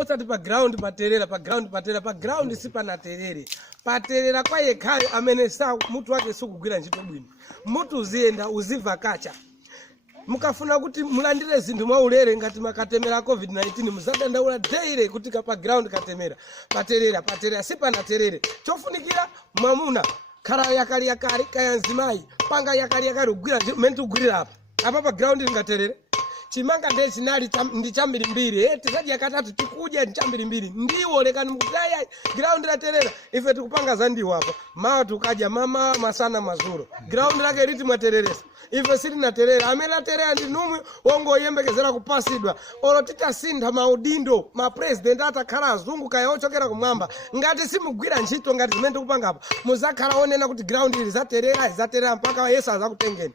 osati pa ground paterera, pa ground paterera, pa ground sipanaterere. Paterera kwa yekhayo amene sa mutu wake sikugwira ntchito bwino. Mutu uziyenda uzimva kacha. Mukafuna kuti mulandire zinthu mwaulere ngati makatemera COVID-19 muzadandaula daily kuti pa ground katemera. Paterera sipanaterere. Chofunikira mwamuna khala yakali kaya nzimayi panga yakali ugwira mentu ugwirira apa. Apa pa ground ngaterere. Chimanga nde chinali ndi chambirimbiri tisadya katatu tikudya ndi chambirimbiri ndiwo lekani mukutaya ground laterera ife tikupanga za ndiwo apa mawa tukadya mama masana mazuro ground lake liti mwatereresa ife sili naterera amene aterera ndi numwe wongoyembekezera kupasidwa olo titasintha maudindo ma president atakhala azungu kaya ochokera kumwamba ngati simugwira ntchito ngati zimene tikupanga apa muzakhala onena kuti ground ili zaterera mpaka Yesu azakutengeni.